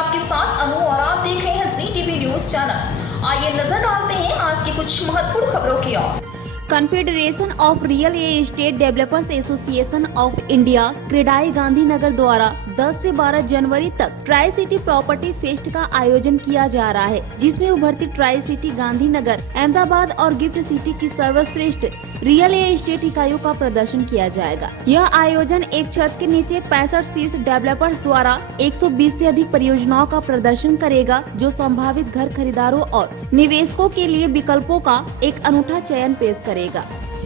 आपके साथ अनु और आप देख रहे हैं जी टीवी न्यूज चैनल। आइए नजर डालते हैं आज की कुछ महत्वपूर्ण खबरों की ओर। Confederation of real estate developers association of India CREDAI Gandhinagar द्वारा 10 से 12 जनवरी तक ट्राई सिटी प्रॉपर्टी फेस्ट का आयोजन किया जा रहा है, जिसमें उभरती ट्राई सिटी गांधीनगर, अहमदाबाद और गिफ्ट सिटी की सर्वश्रेष्ठ रियल एस्टेट इकाइयों का प्रदर्शन किया जाएगा। यह आयोजन एक छत के नीचे 65 शीर्ष डेवलपर्स द्वारा 120 से अधिक परियोजनाओं का प्रदर्शन करेगा, जो संभावित घर खरीदारों और निवेशकों के लिए विकल्पों का एक अनूठा चयन पेश करेगा।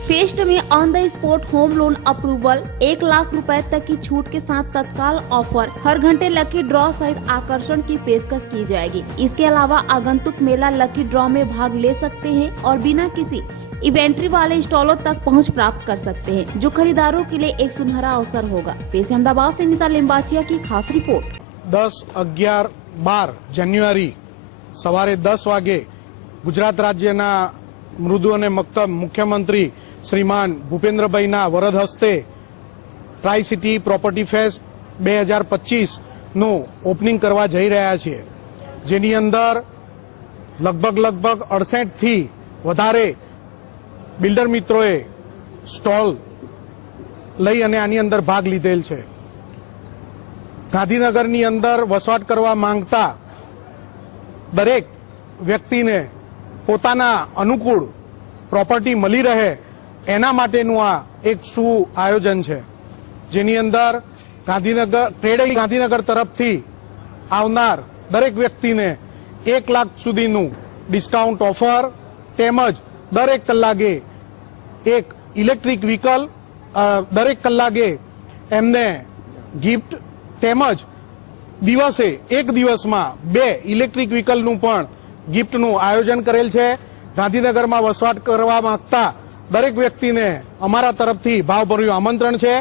फेस्ट में on the spot home loan approval, 1 lakh रुपए तक की छूट के साथ तत्काल ऑफर, हर घंटे लकी ड्रॉ सहित आकर्षण की पेशकश की जाएगी। इसके अलावा आगंतुक मेला लकी ड्रॉ में भाग ले सकते हैं और बिना किसी इवेंट्री वाले स्टॉलों तक पहुंच प्राप्त कर सकते हैं, जो खरीदारों के लिए एक सुनहरा अवसर होगा। पेश अहमदाबाद से नीता लिंबाचिया की खास रिपोर्ट। 10, 11, 12 જાન્યુઆરી સવારે 10 વાગે ગુજરાત રાજ્યના મૃદુ અને મક્તમ મુખ્યમંત્રી શ્રીમાન ભૂપેન્દ્રભાઈના વરદ હસ્તે ટ્રાઈ સિટી પ્રોપર્ટી ફેસ્ટ 2025 નું ઓપનિંગ કરવા જઈ રહ્યા છીએ, જેની અંદર લગભગ 68 થી વધારે બિલ્ડર મિત્રોએ સ્ટોલ લઈ અને આની અંદર ભાગ લીધેલ છે। ગાંધીનગરની અંદર વસવાટ કરવા માંગતા દરેક વ્યક્તિને પોતાના અનુકૂળ પ્રોપર્ટી મળી રહે એના માટેનું આ એક સુઆયોજન છે, જેની અંદર ગાંધીનગર ટ્રેડ ગાંધીનગર તરફથી આવનાર દરેક વ્યક્તિને 1 લાખ સુધીનું ડિસ્કાઉન્ટ ઓફર તેમજ દરેક કલાકે એક ઇલેક્ટ્રિક વ્હીકલ, દરેક કલાકે એમને ગિફ્ટ તેમજ દિવસે એક દિવસમાં 2 ઇલેક્ટ્રિક વ્હીકલનું પણ ગિફ્ટનું આયોજન કરેલ છે। ગાંધીનગરમાં વસવાટ કરવા માંગતા દરેક વ્યક્તિને અમારા તરફથી ભાવભર્યું આમંત્રણ છે।